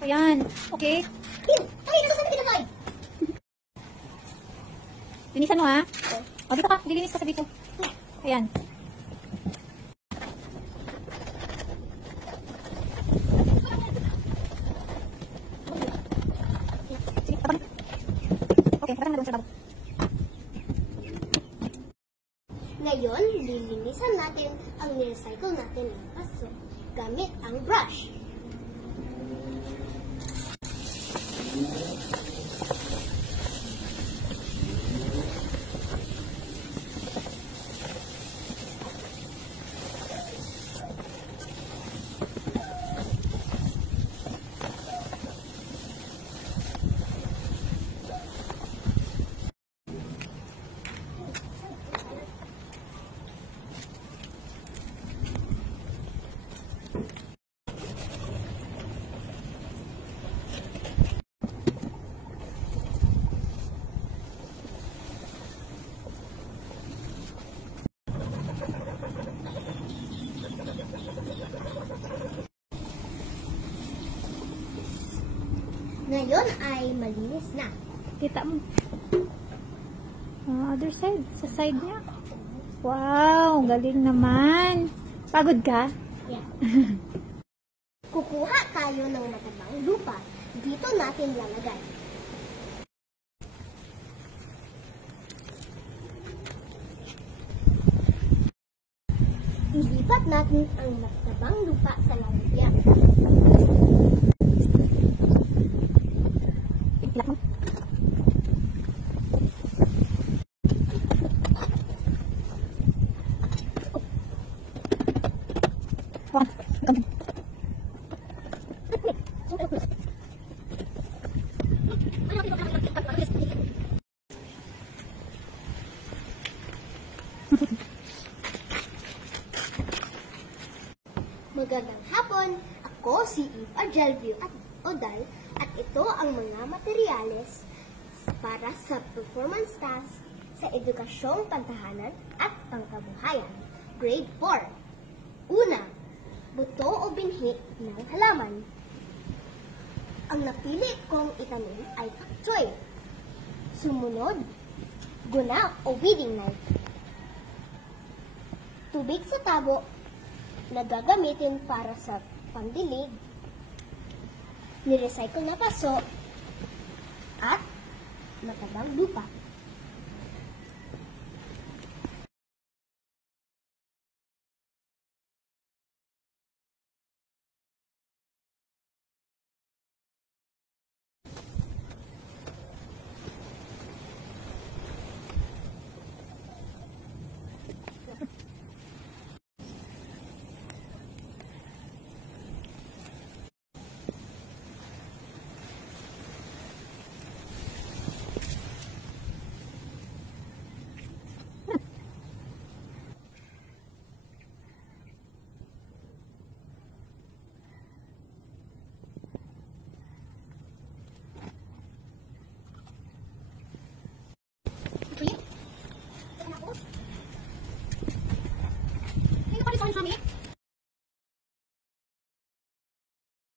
Ayan. Okay. Ay, ano sa pinagay? Linisan mo, ha? O, dito ka. Dilinis ka sa dito. Ayan. Sige, tabang. Okay, tabang na doon sa babo. Ngayon, lilinisan natin ang nirecycle natin ng paso gamit ang brush. Ngayon ay malinis na. Kita mo. Other side. Sa side niya. Wow, galing naman. Pagod ka? Yeah. Kukuha tayo ng matabang lupa. Dito natin lalagay. Ilipat natin ang matabang lupa sa lalagyan. Ipilat mo. Wow, ganda. Magandang hapon! Ako si Eve Argelvio at Odal at ito ang mga materyales para sa performance task sa edukasyong pantahanan at pangkabuhayan. Grade 4. Una, buto o binhi ng halaman. Ang napili kong itanim ay pak choy. Sumunod, guna o weeding knife. Tubig sa tabo na gagamitin para sa pandilig, nirecycle na paso, at matabang lupa.